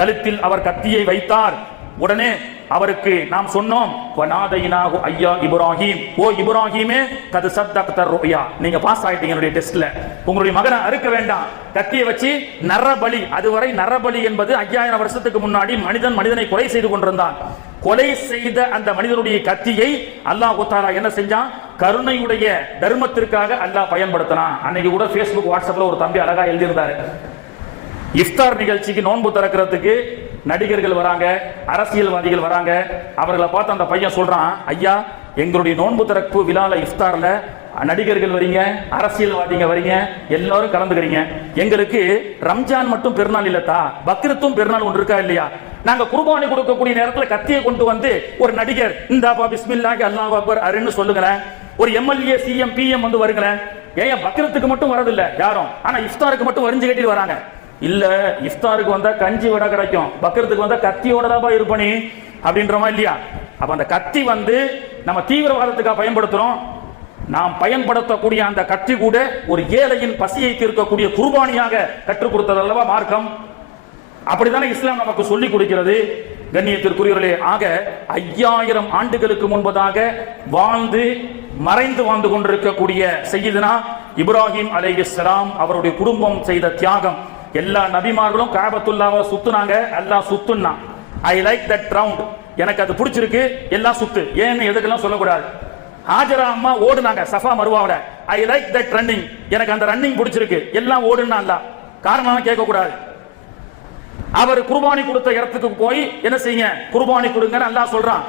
கழுத்தில் அவர் கத்தியை வைத்தார். உடனே அவருக்கு நாம் சொன்னோம், ஐயா இப்ராஹிம், ஓ இப்ராஹிமே கது சத்தக்த ருயா, நீங்க பாஸ் ஆயிட்டீங்க என்னுடைய டெஸ்ட்ல, உங்களுடைய மகனை அறுக்க வேண்டாம். கத்தியை வச்சு நரபலி, அதுவரை நரபலி என்பது 5000 வருஷத்துக்கு முன்னாடி மனிதனை கொலை செய்து கொண்டிருந்தான். கொலை செய்த அந்த மனிதனுடைய கத்தியை அல்லாஹ் தஆலா என்ன செஞ்சான், கருணையுடைய தர்மத்திற்காக அல்லாஹ் பயன்படுத்தினான். அன்னைக்கு கூட Facebook வாட்ஸ்அப்ல ஒரு தம்பி அழகா எழுதியிருந்தாரு, இஃப்தார் நிகழ்ச்சிக்கு நோன்பு திறக்கிறதுக்கு நடிகர்கள் வராங்க, அரசியல்வாதிகள் வராங்க. அவர்களை பார்த்து அந்த பையன் சொல்றான், ஐயா எங்களுடைய நோன்பு திறப்பு விழால இஃப்தார்ல நடிகர்கள் வரீங்க, அரசியல்வாதிங்க வரீங்க, எல்லாரும் கலந்துக்கிறீங்க. எங்களுக்கு ரம்ஜான் மட்டும் பெருநாள் இல்லத்தா, பக்ரீத்தும் பெருநாள் ஒன்று இருக்கா இல்லையா? நாங்க குர்பானி கொடுக்கக்கூடிய நேரத்தில் கத்தியை கொண்டு வந்து ஒரு நடிகர் இந்தாபா பிஸ்மில்லாஹி அல்லாஹு அக்பர் அருன்னு சொல்லுங்களேன், ஒரு எம்எல்ஏ சிஎம் பிஎம் வந்து வருங்களேன். ஏன் பக்ரீத்துக்கு மட்டும் வரதில்ல யாரும், ஆனா இஃப்தாருக்கு மட்டும் வரிஞ்சு கட்டிட்டு வராங்க. இல்ல இஃப்தாருக்கு வந்தா கஞ்சி வடை கிடைக்கும், பக்ரீத்துக்கு வந்தா கத்தியோட தான் இருப்பனி அப்படின்றமா இல்லையா? அப்ப அந்த கத்தி வந்து நம்ம தீவிரவாதத்துக்காக பயன்படுத்துறோம். நாம் பயன்படுத்தக்கூடிய அந்த கத்தி கூட ஒரு ஏழையின் பசியை தீர்க்கக்கூடிய குர்பானியாக கற்றுக் கொடுத்தது அல்லவா மார்க்கம். அப்படித்தானே இஸ்லாம் நமக்கு சொல்லிக் கொடுக்கிறது. கண்ணியத்திற்குரியவர்களே, ஆக 5000 ஆண்டுகளுக்கு முன்பதாக மறைந்து வாழ்ந்து கொண்டிருக்கக்கூடிய சையதுனா இப்ராஹிம் அலைஹிஸ்ஸலாம் அவருடைய குடும்பம் செய்த தியாகம். எல்லா நபிமார்களும் காபத்துல்லாவை சுத்துனாங்க, அல்லாஹ் சுத்துனா ஐ லைக் தட் ரவுண்ட், எனக்கு அது பிடிச்சிருக்கு, எல்லாம் சுத்து, ஏன்னு எதுக்கெல்லாம் சொல்லக்கூடாது. ஹாஜரா அம்மா ஓடுனாங்க சஃபா மருவாவோட, ஐ லைக் தட் ரன்னிங், எனக்கு அந்த ரன்னிங் பிடிச்சிருக்கு, எல்லாம் ஓடுனா அல்லாஹ், காரணம் கேட்க கூடாது. அவர் குர்பானி கொடுத்த இடத்துக்கு போய் என்ன செய்யுங்க, குர்பானி கொடுங்க அல்லாஹ் சொல்றான்.